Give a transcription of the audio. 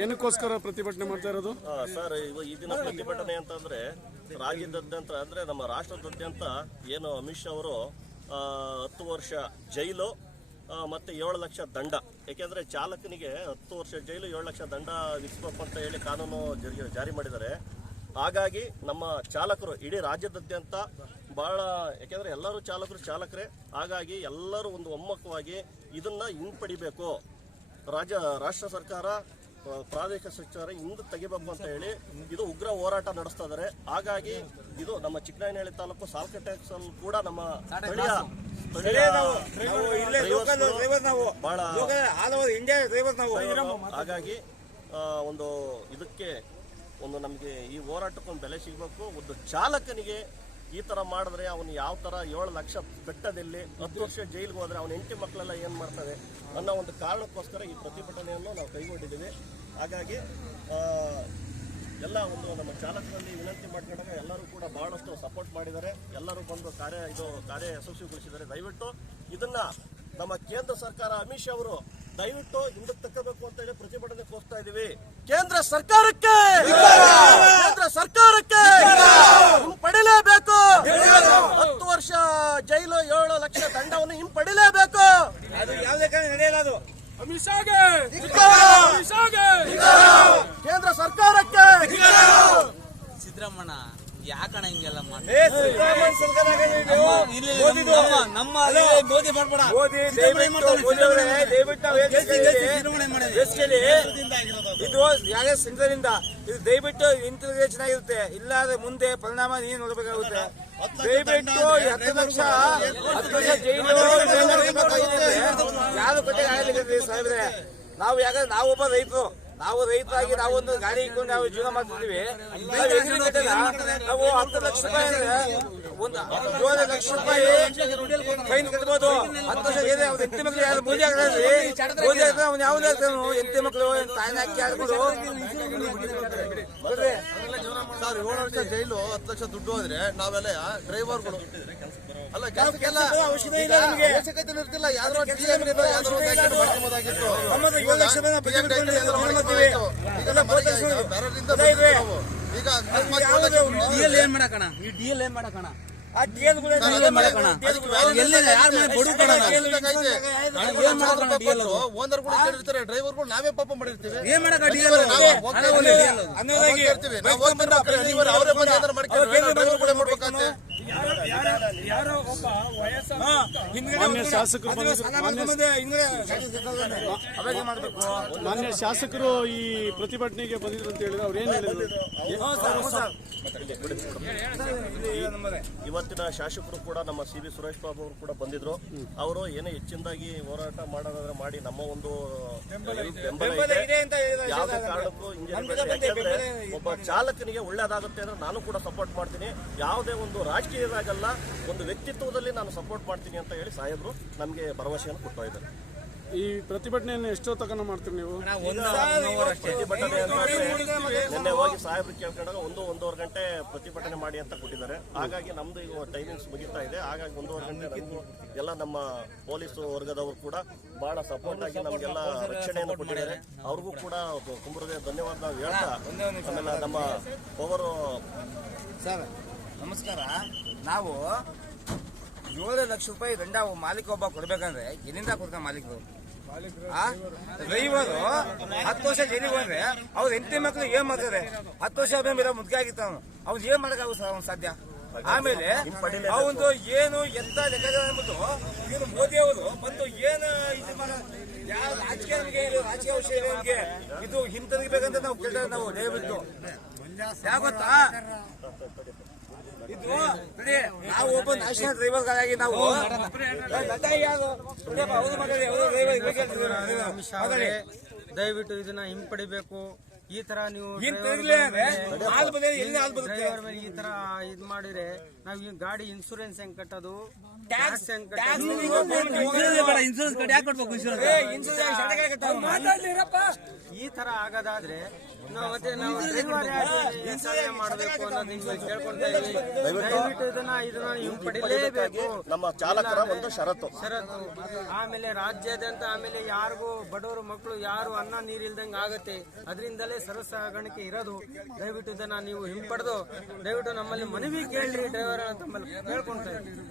ಏನಕ್ಕೋಸ್ಕರ ಪ್ರತಿಭಟನೆ ಮಾಡ್ತಾ ಇರೋದು ಸರ್? ಈ ದಿನ ಪ್ರತಿಭಟನೆ ಅಂತಂದ್ರೆ ರಾಜ್ಯದಾದ್ಯಂತ ಅಂದ್ರೆ ನಮ್ಮ ರಾಷ್ಟ್ರದಾದ್ಯಂತ ಏನು ಅಮಿತ್ ಶಾ ಅವರು 10 ವರ್ಷ ಜೈಲು ಮತ್ತೆ 7 ಲಕ್ಷ ದಂಡ, ಯಾಕೆಂದ್ರೆ ಚಾಲಕನಿಗೆ 10 ವರ್ಷ ಜೈಲು 7 ಲಕ್ಷ ದಂಡ ವಿಧಿಸಬೇಕು ಅಂತ ಹೇಳಿ ಕಾನೂನು ಜಾರಿ ಮಾಡಿದ್ದಾರೆ. ಹಾಗಾಗಿ ನಮ್ಮ ಚಾಲಕರು ಇಡೀ ರಾಜ್ಯದಾದ್ಯಂತ ಬಹಳ, ಯಾಕೆಂದ್ರೆ ಎಲ್ಲರೂ ಚಾಲಕರೇ, ಹಾಗಾಗಿ ಎಲ್ಲರೂ ಒಂದು ಒಮ್ಮುಖವಾಗಿ ಇದನ್ನ ಹಿಂಪಡಿಬೇಕು, ರಾಷ್ಟ್ರ ಸರ್ಕಾರ ಪ್ರಾದೇಶಿಕ ಸರ್ಕಾರ ಹಿಂದೆ ತೆಗಿಬೇಕು ಅಂತ ಹೇಳಿ ಇದು ಉಗ್ರ ಹೋರಾಟ ನಡೆಸ್ತಾ ಇದ್ದಾರೆ. ಹಾಗಾಗಿ ಇದು ನಮ್ಮ ಚಿಕ್ಕನಾಯನಹಳ್ಳಿ ತಾಲೂಕು ಸಾಲ್ಕಟ್ಟೆ ಕೂಡ ನಮ್ಮ ಹಾಗಾಗಿ ಒಂದು ಇದಕ್ಕೆ ಒಂದು ನಮಗೆ ಈ ಹೋರಾಟಕ್ಕೊಂದು ಬೆಲೆ ಸಿಗಬೇಕು. ಒಂದು ಚಾಲಕನಿಗೆ ಈ ತರ ಮಾಡಿದ್ರೆ ಅವನು ಯಾವ ತರ 7 ಲಕ್ಷ ಕಟ್ಟದಲ್ಲಿ 10 ವರ್ಷ ಜೈಲಿಗೆ ಹೋದ್ರೆ ಅವನ ಹೆಂಡತಿ ಮಕ್ಕಳೆಲ್ಲ ಏನ್ ಮಾಡ್ತವೆ ಅನ್ನೋ ಒಂದು ಕಾರಣಕ್ಕೋಸ್ಕರ ಈ ಪ್ರತಿಭಟನೆಯನ್ನು ನಾವು ಕೈಗೊಂಡಿದ್ದೀವಿ. ಹಾಗಾಗಿ ಎಲ್ಲ ಒಂದು ನಮ್ಮ ಚಾಲಕರಲ್ಲಿ ವಿನಂತಿ ಮಾಡ್ಕೊಂಡಾಗ ಎಲ್ಲರೂ ಕೂಡ ಬಹಳಷ್ಟು ಸಪೋರ್ಟ್ ಮಾಡಿದ್ದಾರೆ. ಎಲ್ಲರೂ ಬಂದು ಕಾರ್ಯ ಯಶಸ್ವಿಗೊಳಿಸಿದ್ದಾರೆ. ದಯವಿಟ್ಟು ಇದನ್ನ ನಮ್ಮ ಕೇಂದ್ರ ಸರ್ಕಾರ ಅಮಿತ್ ಶಾ ಅವರು ದಯವಿಟ್ಟು ಹಿಂದಕ್ಕೆ ತಕ್ಕಬೇಕು ಅಂತ ಹೇಳಿ ಪ್ರತಿಭಟನೆ ಕೋರ್ತಾ ಇದೀವಿ. ಕೇಂದ್ರ ಸರ್ಕಾರಕ್ಕೆ ಹಿಂಪಡಿಲೇಬೇಕು. 10 ವರ್ಷ ಜೈಲು 7 ಲಕ್ಷ ದಂಡವನ್ನು ಹಿಂಪಡಿಲೇಬೇಕು. ಅದು ಯಾವುದೇ ಕಾರಣ ನಡೆಯಲಾದು. ಅಮಿತ್ ಶಾಗೆ ಕೇಂದ್ರ ಸರ್ಕಾರಕ್ಕೆ ಸಿದ್ದರಾಮಣ್ಣ ಯಾಕಣ ಹಿಂಗೆಲ್ಲ ಮೋದಿ ಇದು ಯಾವುದೇ ಸಂಘದಿಂದ ಇದು ದಯವಿಟ್ಟು ಇಂತಿದ್ರೆ ಚೆನ್ನಾಗಿರುತ್ತೆ, ಇಲ್ಲಾಂದ್ರೆ ಮುಂದೆ ಪರಿಣಾಮ ನೀನು ನೋಡಬೇಕಾಗುತ್ತೆ. ದಯವಿಟ್ಟು 10 ಲಕ್ಷ ಜೈಲು ಯಾರು ಕೊಟ್ಟೆ ಆಗಲಿಕ್ಕೆ ಸಾಹೇಬ್ರೆ. ನಾವು ಯಾಕಂದ್ರೆ ನಾವೊಬ್ಬ ರೈತರು, ನಾವು ರೈತರಾಗಿ ನಾವೊಂದು ಗಾಡಿ ಇಟ್ಕೊಂಡು ನಾವು ಜೀವನ ಮಾಡ್ತಿದ್ದೀವಿ. ನಾವು 10 ಲಕ್ಷ ರೂಪಾಯಿ ಒಂದು 7 ಲಕ್ಷ ರೂಪಾಯಿ ಫೈನ್ ಕಟ್ಬೋದು. 10 ವರ್ಷ ಏನೇ ಅವ್ರ ಹೆಂಡತಿ ಮಕ್ಕಳು ಯಾರು ಮೋದಿ ಆಗ್ತಾರೆ, ಅವ್ನು ಯಾವ್ದು ಆಗ್ತಾನು ಹೆಂಡತಿ ಮಕ್ಕಳು ತಾಯಿನ ಹಾಕಿ ಆಡ್ಕೊಂಡು ಸರ್ 7 ವರ್ಷ ಜೈಲು 10 ಲಕ್ಷ ದುಡ್ಡು ಹೋದ್ರೆ ನಾವೆಲ್ಲ ಡ್ರೈವರ್ಗಳು ಅಲ್ಲ, ಅವಶ್ಯಕತೆ ಇರ್ತಿಲ್ಲ. ಯಾವ್ದಾದ್ರು ಏನ್ ಮಾಡಕಣ ಈ ಡಿಎಲ್ ಏನ್ ಮಾಡಕಣ ಓನರ್ ಕೂಡ ಕೇಳಿರ್ತಾರೆ, ಡ್ರೈವರ್ಗಳು ನಾವೇ ಪಾಪ ಮಾಡಿರ್ತೀವಿ. ಏನ್ ಮಾಡಕ ಅವರೇ ಬಂದು ಮಾಡ್ಬೇಕಂತ ಮಾನ್ಯ ಶಾಸಕರು ಈ ಪ್ರತಿಭಟನೆಗೆ ಬಂದಿದ್ರು ಅಂತ ಹೇಳಿದ್ರೆ ಅವ್ರು ಏನ್ ಹೇಳಿದ್ರು? ಇವತ್ತಿನ ಶಾಸಕರು ಕೂಡ ನಮ್ಮ CB ಸುರೇಶ್ ಬಾಬು ಅವರು ಕೂಡ ಬಂದಿದ್ರು. ಅವರು ಏನೇ ಹೆಚ್ಚಿನದಾಗಿ ಹೋರಾಟ ಮಾಡೋದಾದ್ರೆ ಮಾಡಿ, ನಮ್ಮ ಒಂದು ಬೆಂಬಲ ಇದೆ. ಯಾವುದೇ ಕಾರಣಕ್ಕೂ ಯಾಕೆಂದ್ರೆ ಒಬ್ಬ ಚಾಲಕನಿಗೆ ಒಳ್ಳೇದಾಗುತ್ತೆ ಅಂದ್ರೆ ನಾನು ಕೂಡ ಸಪೋರ್ಟ್ ಮಾಡ್ತೀನಿ. ಯಾವುದೇ ಒಂದು ರಾಜಕೀಯದಾಗಲ್ಲ, ಒಂದು ವ್ಯಕ್ತಿತ್ವದಲ್ಲಿ ನಾನು ಸಪೋರ್ಟ್ ಮಾಡ್ತೀನಿ ಅಂತ ಹೇಳಿ ಸಾಹೇಬರು ನಮಗೆ ಭರವಸೆಯನ್ನು ಕೊಡ್ತಾ ಇದ್ದಾರೆ. ಈ ಪ್ರತಿಭಟನೆಯನ್ನು ಎಷ್ಟೋ ತಗೊಂಡು ಮಾಡ್ತೀರಿ ನೀವು? ಪ್ರತಿಭಟನೆ ನಿನ್ನೆ ಹೋಗಿ ಸಾಹೇಬ್ರು ಕೇಳ್ಕೊಂಡಾಗ 1-1.5 ಗಂಟೆ ಪ್ರತಿಭಟನೆ ಮಾಡಿ ಅಂತ ಕೊಟ್ಟಿದ್ದಾರೆ. ಹಾಗಾಗಿ ನಮ್ದು ಈಗ ಟೈಮಿಂಗ್ಸ್ ಮುಗಿತಾ ಇದೆ. ಹಾಗಾಗಿ 1.5 ಗಂಟೆ ನಮಗೂ ಎಲ್ಲ ನಮ್ಮ ಪೊಲೀಸ್ ವರ್ಗದವರು ಕೂಡ ಬಹಳ ಸಪೋರ್ಟ್ ಆಗಿ ನಮಗೆಲ್ಲ ರಕ್ಷಣೆಯನ್ನು ಕೊಟ್ಟಿದ್ದಾರೆ. ಅವ್ರಿಗೂ ಕೂಡ ಕುಂಬ್ರಿಗೆ ಧನ್ಯವಾದ ನಾವು ಹೇಳ್ತಾ, ಆಮೇಲೆ ನಮ್ಮ ಪವರು ಸರ್ ನಮಸ್ಕಾರ. ನಾವು 7 ಲಕ್ಷ ರೂಪಾಯಿ ದಂಡ ಮಾಲೀಕ ಒಬ್ಬ ಕೊಡ್ಬೇಕಂದ್ರೆ ಎಲ್ಲಿಂದ ಕೊಡ್ತಾನೆ ಮಾಲೀಕರು? ಡ್ರೈವರು 10 ವರ್ಷ ಜೈಲಿಗೆ ಹೋದ್ರೆ ಅವ್ರ ಹೆಂಡತಿ ಮಕ್ಕಳು ಏನ್ ಮಾಡ್ತಾರೆ? 10 ವರ್ಷ ಮೇಲೆ ಮುದ್ಕೆ ಆಗಿರ್ತಾವ, ಅವ್ರು ಏನ್ ಮಾಡಕ್ಕಾಗುತ್ತೆ ಸರ್? ಅವ್ನು ಸಾಧ್ಯ. ಆಮೇಲೆ ಅವನು ಏನು ಎಂತ ಲೆಕ್ಕ ಅಂದ್ಬಿಟ್ಟು ಇವರು ಮೋದಿ ಅವರು ಬಂದು ಏನು ಇದು ಯಾವ ರಾಜಕೀಯ ವಿಷಯ ನಮಗೆ ಇದು ಹಿಂತಿರುಗಬೇಕಂತ ನಾವು ಕೇಳ್ತಾರೆ. ನಾವು ದಯವಿಟ್ಟು ಯಾಗೊತ್ತಾ ಇದು ನಾವು ಒಬ್ಬ ನ್ಯಾಷನಲ್ ಡ್ರೈವರ್ಗಳಾಗಿ ನಾವು ದಯವಿಟ್ಟು ಇದನ್ನ ಹಿಂಪಡಿಬೇಕು. ಈ ತರ ನೀವು ಈ ತರ ಇದ್ ಮಾಡಿದ್ರೆ ನಾವ್ ಈ ಗಾಡಿ ಇನ್ಸೂರೆನ್ಸ್ ಹೆಂಗ್ ಕಟ್ಟೋದು? ಟ್ಯಾಕ್ಸ್ ಹೆಂಗ್ ಕಟ್ಟೋದು? ಈ ತರ ಆಗದಾದ್ರೆ ಮತ್ತೆ ನಾವು ಡ್ರೈವರ್ ಮಾಡಬೇಕು ಅನ್ನೋದು ನಿಮ್ಗೆ ಕೇಳ್ಕೊಂತ ಇದೀವಿ. ದಯವಿಟ್ಟು ಇದನ್ನ ಹಿಂಪಡಿಲೇಬೇಕು. ನಮ್ಮ ಚಾಲಕರ ಒಂದು ಷರತ್ತು. ಆಮೇಲೆ ರಾಜ್ಯಾದ್ಯಂತ ಆಮೇಲೆ ಯಾರಿಗೂ ಬಡವರು ಮಕ್ಕಳು ಯಾರು ಅನ್ನ ನೀರಿಲ್ದಂಗೆ ಆಗುತ್ತೆ. ಅದರಿಂದಲೇ ಸರಸ ಸಾಗಾಣಿಕೆ ಇರೋದು. ದಯವಿಟ್ಟು ಇದನ್ನ ನೀವು ಹಿಂಪಡೆದು ದಯವಿಟ್ಟು ನಮ್ಮಲ್ಲಿ ಮನವಿ ಕೇಳ್ರಿ ಡ್ರೈವರ್ ಅಂತ ಕೇಳ್ಕೊಂತ ಇದ್ದೀವಿ.